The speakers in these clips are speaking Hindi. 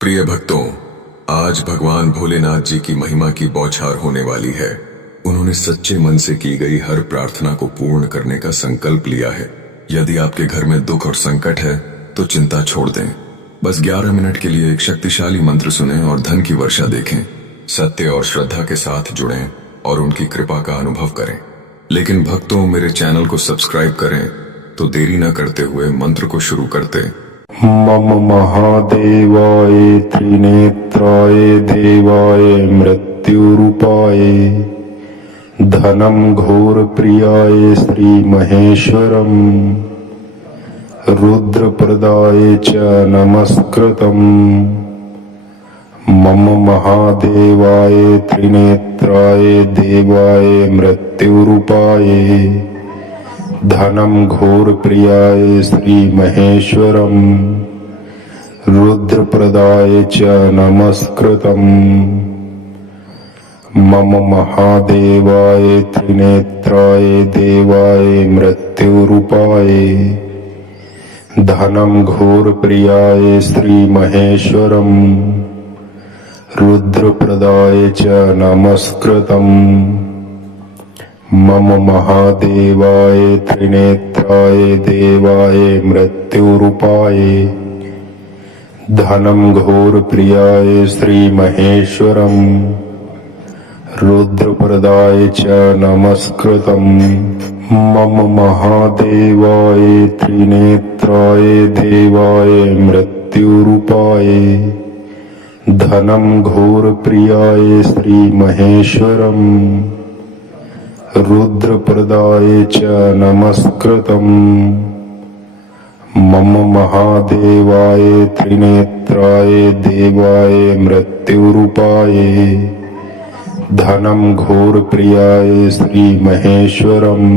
प्रिय भक्तों, आज भगवान भोलेनाथ जी की महिमा की बौछार होने वाली है। उन्होंने सच्चे मन से की गई हर प्रार्थना को पूर्ण करने का संकल्प लिया है। यदि आपके घर में दुख और संकट है तो चिंता छोड़ दें। बस 11 मिनट के लिए एक शक्तिशाली मंत्र सुनें और धन की वर्षा देखें। सत्य और श्रद्धा के साथ जुड़ें और उनकी कृपा का अनुभव करें। लेकिन भक्तों, मेरे चैनल को सब्सक्राइब करें। तो देरी न करते हुए मंत्र को शुरू करते। मम महादेवाय त्रिनेत्राय देवाय मृत्युरूपाय धनं घोरप्रियाय श्रीमहेश्वरम् रुद्रप्रदाय च नमस्कृतम्। मम महादेवाय त्रिनेत्राय देवाय मृत्युरूपाय धनं घोरप्रियाय श्रीमहेश्वरम् रुद्रप्रदाय च नमस्कृतम्। मम महादेवाय त्रिनेत्राय देवाय मृत्युरूपाय धनं घोरप्रियाय श्रीमहेश्वरम् रुद्रप्रदाय च नमस्कृतम्। मम महादेवाय त्रिनेत्राय देवाय मृत्युरूपाय धनं घोरप्रियाय श्रीमहेश्वरम् रुद्रप्रदाय च नमस्कृतम्। मम महादेवाय त्रिनेत्राय देवाय मृत्युरूपाय धनं घोरप्रियाय श्रीमहेश्वरम् रुद्रप्रदाय च नमस्कृतम्। मम महादेवाय त्रिनेत्राय देवाय मृत्युरूपाय धनं घोरप्रियाय श्रीमहेश्वरम्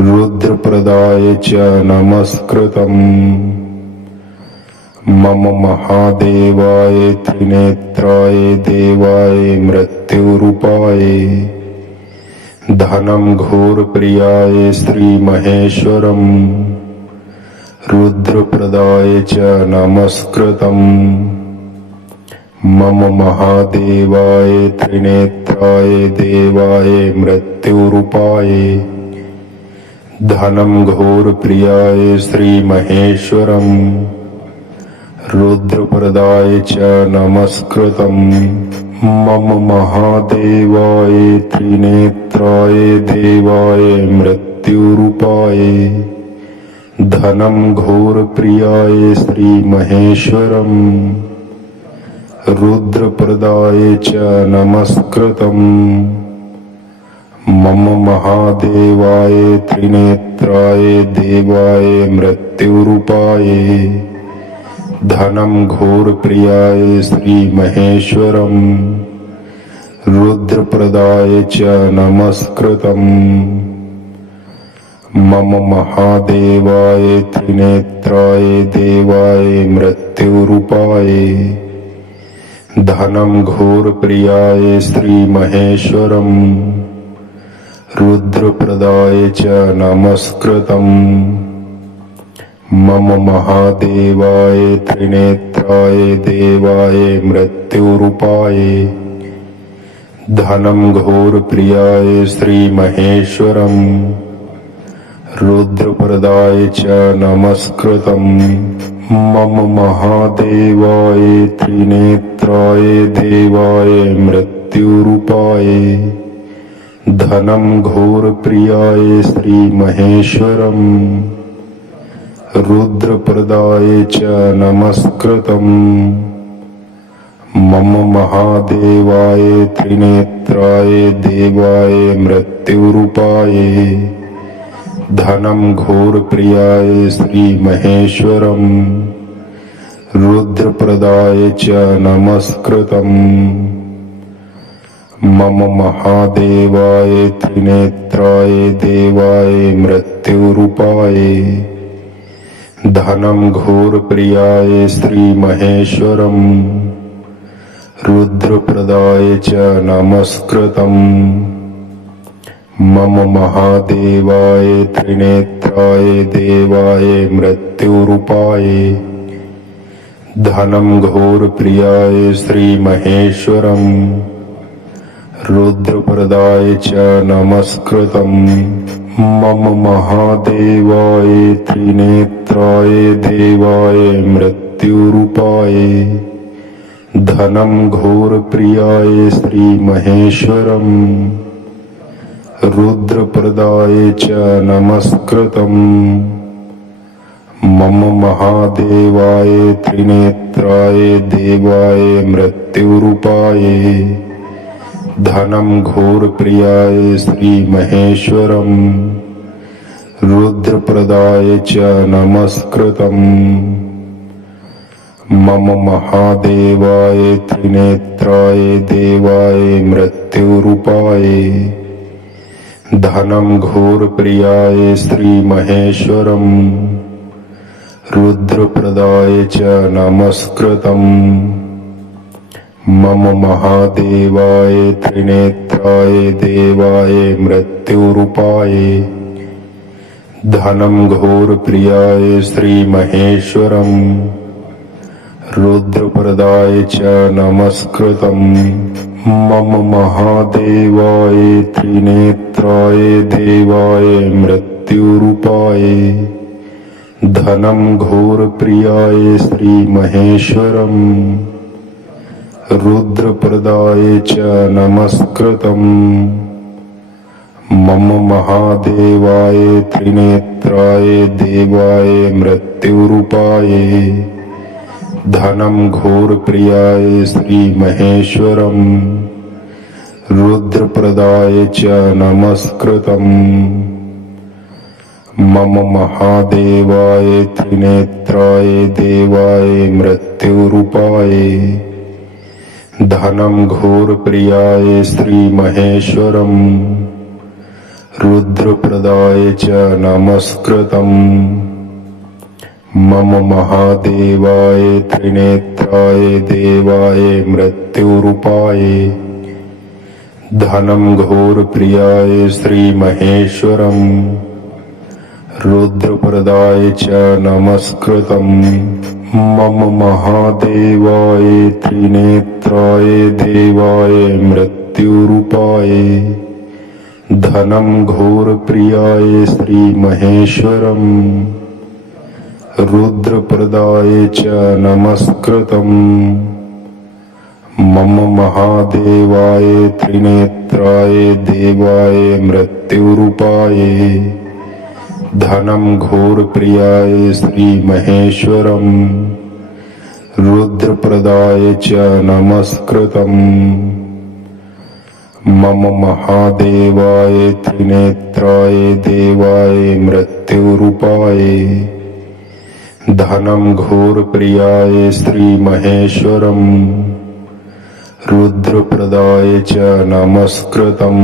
रुद्रप्रदाय च नमस्कृतम्। मम महादेवाय त्रिनेत्राय देवाय मृत्युरूपाय धनं घोरप्रियाय श्रीमहेश्वरम् रुद्रप्रदाय च नमस्कृतम्। मम महादेवाय त्रिनेत्राय देवाय मृत्युरूपाय धनं घोरप्रियाय श्रीमहेश्वरम् रुद्रप्रदाय च नमस्कृतम्। मम महादेवाय त्रिनेत्राय देवाय मृत्युरूपाय धनं घोरप्रियाय श्रीमहेश्वरम् रुद्रप्रदाय च नमस्कृतम्। मम महादेवाय त्रिनेत्राय देवाय मृत्युरूपाय धनं घोरप्रियाय श्रीमहेश्वरम् रुद्रप्रदाय च नमस्कृतम्। मम महादेवाय त्रिनेत्राय देवाय मृत्युरूपाय धनं घोरप्रियाय श्रीमहेश्वरम् रुद्रप्रदाय च नमस्कृतम्। मम महादेवाय त्रिनेत्राय देवाय मृत्युरूपाय धनं घोरप्रियाय श्रीमहेश्वरम् रुद्रप्रदाय च नमस्कृतम्। मम महादेवाय त्रिनेत्राय देवाय मृत्युरूपाय धनं घोरप्रियाय श्रीमहेश्वरम् रुद्रप्रदाय च नमस्कृतम्। मम महादेवाय त्रिनेत्राय देवाय मृत्युरूपाय धनं घोरप्रियाय श्रीमहेश्वरम् रुद्रप्रदाय च नमस्कृतम्। मम महादेवाय त्रिनेत्राय देवाय मृत्युरूपाय धनं घोरप्रियाय श्रीमहेश्वरम् रुद्रप्रदाय च नमस्कृतम्। मम महादेवाय त्रिनेत्राय देवाय मृत्युरूपाय धनं घोरप्रियाय श्रीमहेश्वरम् रुद्रप्रदाय च नमस्कृतम् मम महादेवाय त्रिनेत्राय देवाय मृत्युरूपाय धनं घोरप्रियाय श्रीमहेश्वरम् रुद्रप्रदाय च नमस्कृतम् मम महादेवाय त्रिनेत्राय देवाय मृत्युरूपाय धनं घोरप्रियाय श्रीमहेश्वरम् रुद्रप्रदाय च नमस्कृतम् मम महादेवाय त्रिनेत्राय देवाय मृत्युरूपाय धनं घोरप्रियाय श्रीमहेश्वरम् रुद्रप्रदाय च नमस्कृतम् मम महादेवाय त्रिनेत्राय देवाय मृत्युरूपाय धनं घोरप्रियाय श्रीमहेश्वरम् रुद्रप्रदाय च नमस्कृतम् मम महादेवाय त्रिनेत्राय देवाय मृत्युरूपाय धनं घोरप्रियाय श्रीमहेश्वरम् रुद्रप्रदाय च नमस्कृतम् मम महादेवाय त्रिनेत्राय देवाय मृत्युरूपाय धनं घोरप्रियाय श्रीमहेश्वरम् रुद्रप्रदाय च नमस्कृतम् मम महादेवाय त्रिनेत्राय देवाय मृत्युरूपाय धनं घोरप्रियाय श्रीमहेश्वरम् रुद्रप्रदाय च नमस्कृतम् मम महादेवाय त्रिनेत्राय देवाय मृत्युरूपाय धनं घोरप्रियाय श्रीमहेश्वरम् रुद्रप्रदाय च नमस्कृतम् मम महादेवाय त्रिनेत्राय देवाय मृत्युरूपाय धनं घोरप्रियाय श्रीमहेश्वरम् रुद्रप्रदाय च नमस्कृतम् मम महादेवाय त्रिनेत्राय देवाय मृत्युरूपाय धनं घोरप्रियाय श्रीमहेश्वरम् रुद्रप्रदाय च नमस्कृतम् मम महादेवाय त्रिनेत्राय देवाय मृत्युरूपाय धनं घोरप्रियाय श्रीमहेश्वरम् रुद्रप्रदाय च नमस्कृतम्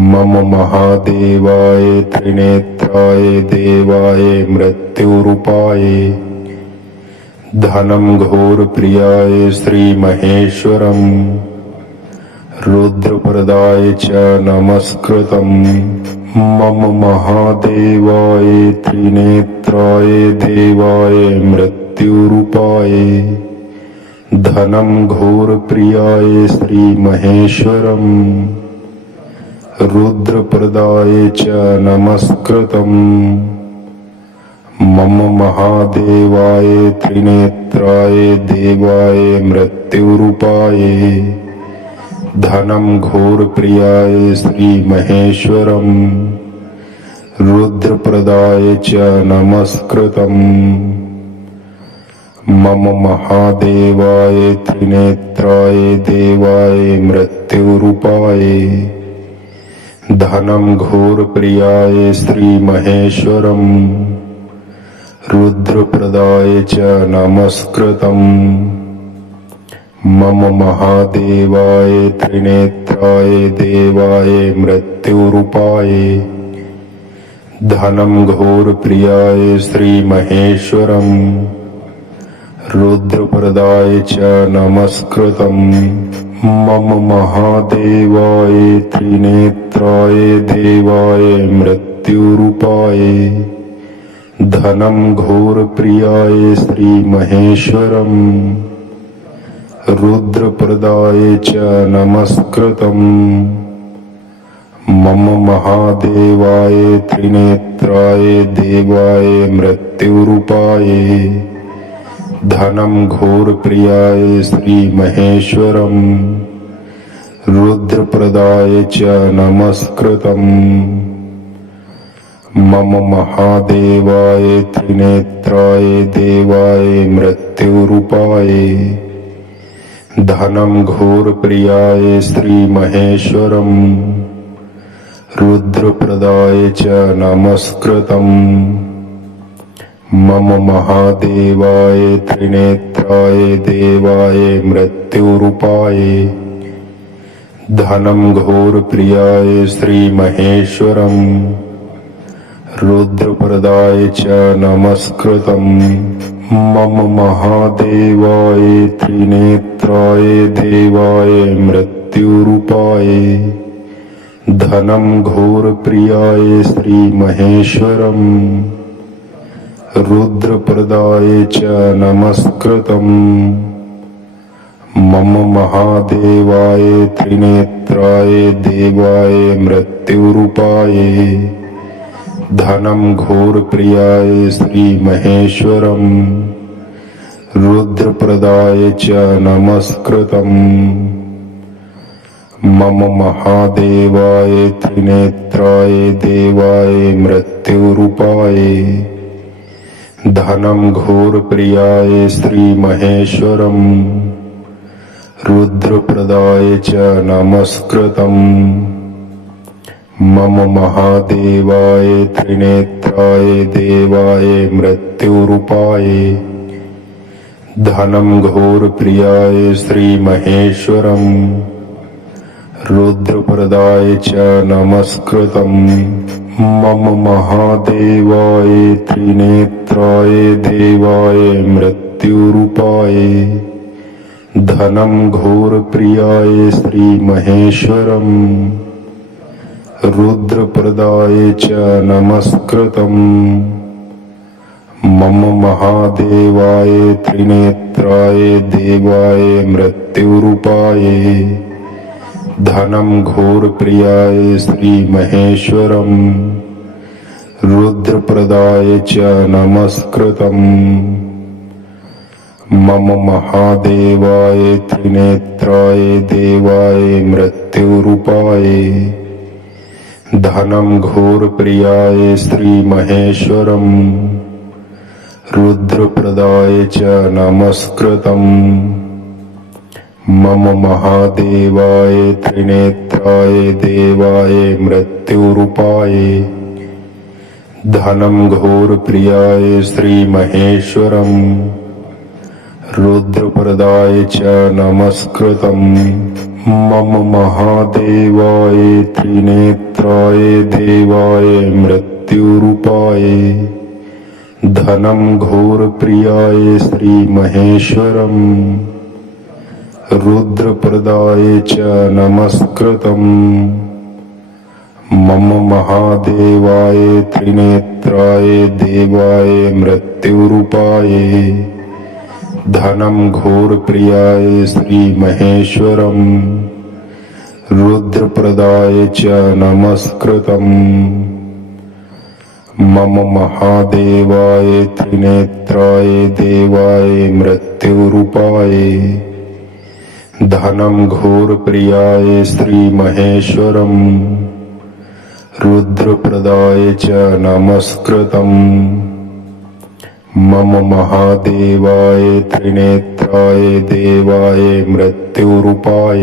मम महादेवाय त्रिनेत्राय देवाय मृत्युरूपाय धनं घोरप्रियाय श्रीमहेश्वरम् रुद्रप्रदाय च नमस्कृतम् मम महादेवाय त्रिनेत्राय देवाय मृत्युरूपाय धनं घोरप्रियाय श्रीमहेश्वरम् रुद्रप्रदाय च नमस्कृतम् मम महादेवाय त्रिनेत्राय देवाय मृत्युरूपाय धनं घोरप्रियाय श्रीमहेश्वरम् रुद्रप्रदाय च नमस्कृतम् मम महादेवाय त्रिनेत्राय देवाय मृत्युरूपाय धनं घोरप्रियाय श्रीमहेश्वरम् रुद्रप्रदाय च नमस्कृतम् मम महादेवाय त्रिनेत्राय देवाय मृत्युरूपाय धनं घोरप्रियाय श्रीमहेश्वरम् रुद्रप्रदाय च नमस्कृतम् मम महादेवाय त्रिनेत्राय देवाय मृत्युरूपाय धनं घोरप्रियाय श्रीमहेश्वरम् रुद्रप्रदाय च नमस्कृतम् मम महादेवाय त्रिनेत्राय देवाय मृत्युरूपाय धनं घोरप्रियाय श्रीमहेश्वरम् रुद्रप्रदाय च नमस्कृतम् मम महादेवाय त्रिनेत्राय देवाय मृत्युरूपाय धनं घोरप्रियाय श्रीमहेश्वरम् रुद्रप्रदाय च नमस्कृतम् मम महादेवाय त्रिनेत्राय देवाय मृत्युरूपाय धनं घोरप्रियाय श्रीमहेश्वरम् रुद्रप्रदाय च नमस्कृतम् मम महादेवाय त्रिनेत्राय देवाय मृत्युरूपाय धनं घोरप्रियाय श्रीमहेश्वरम् रुद्रप्रदाय च नमस्कृतम् मम महादेवाय त्रिनेत्राय देवाय मृत्युरूपाय धनं घोरप्रियाय श्रीमहेश्वरम् रुद्रप्रदाय च नमस्कृतम् मम महादेवाय त्रिनेत्राय देवाय मृत्युरूपाय धनं घोरप्रियाय श्रीमहेश्वरम् रुद्रप्रदाय च नमस्कृतम् मम महादेवाय त्रिनेत्राय देवाय मृत्युरूपाय धनं घोरप्रियाय श्रीमहेश्वरम् रुद्रप्रदाय च नमस्कृतम् मम महादेवाय त्रिनेत्राय देवाय मृत्युरूपाय धनं घोरप्रियाय श्रीमहेश्वरम् रुद्रप्रदाय च नमस्कृतम् मम महादेवाय त्रिनेत्राय देवाय मृत्युरूपाय धनं घोरप्रियाय श्रीमहेश्वरम् रुद्रप्रदाय च नमस्कृतम् मम महादेवाय त्रिनेत्राय देवाय मृत्युरूपाय धनं घोरप्रियाय श्रीमहेश्वरम् रुद्रप्रदाय च नमस्कृतम् मम महादेवाय त्रिनेत्राय देवाय मृत्युरूपाय धनं घोरप्रियाय श्रीमहेश्वरम् रुद्रप्रदाय च नमस्कृतम् मम महादेवाय त्रिनेत्राय देवाय मृत्युरूपाय धनं घोरप्रियाय श्रीमहेश्वरम् रुद्रप्रदाय च नमस्कृतम् मम महादेवाय त्रिनेत्राय देवाय मृत्युरूपाय धनं घोरप्रियाय श्रीमहेश्वरम् रुद्रप्रदाय च नमस्कृतम् मम महादेवाय त्रिनेत्राय देवाय मृत्युरूपाय धनं घोरप्रियाय श्रीमहेश्वरम् रुद्रप्रदाय च नमस्कृतम् मम महादेवाय त्रिनेत्राय देवाय मृत्युरूपाय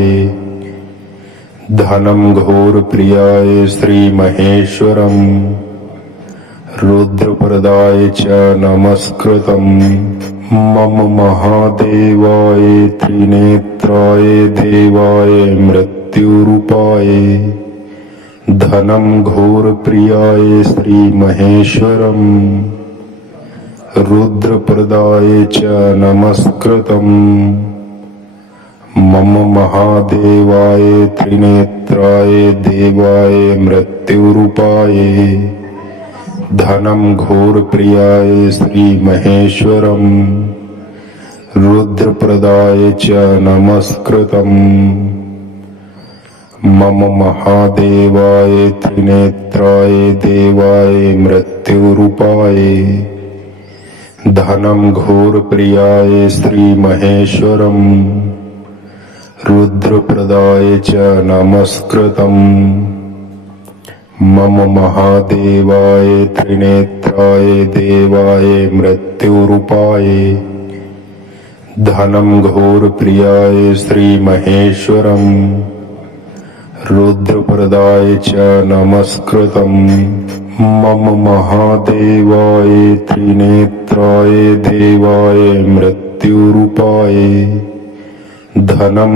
धनं घोरप्रियाय श्रीमहेश्वरम् रुद्रप्रदाय च नमस्कृतम् मम महादेवाय त्रिनेत्राय देवाय मृत्युरूपाय धनं घोरप्रियाय श्रीमहेश्वरम् रुद्रप्रदाय च नमस्कृतम् मम महादेवाय त्रिनेत्राय देवाय मृत्युरूपाय धनं घोरप्रियाय श्रीमहेश्वरम् रुद्रप्रदाय च नमस्कृतम् मम महादेवाय त्रिनेत्राय देवाय मृत्युरूपाय धनं घोरप्रियाय श्रीमहेश्वरम् रुद्रप्रदाय च नमस्कृतम् मम महादेवाय त्रिनेत्राय देवाय मृत्युरूपाय धनं घोरप्रियाय श्रीमहेश्वरम् रुद्रप्रदाय च नमस्कृतम् मम महादेवाय त्रिनेत्राय देवाय मृत्युरूपाय धनं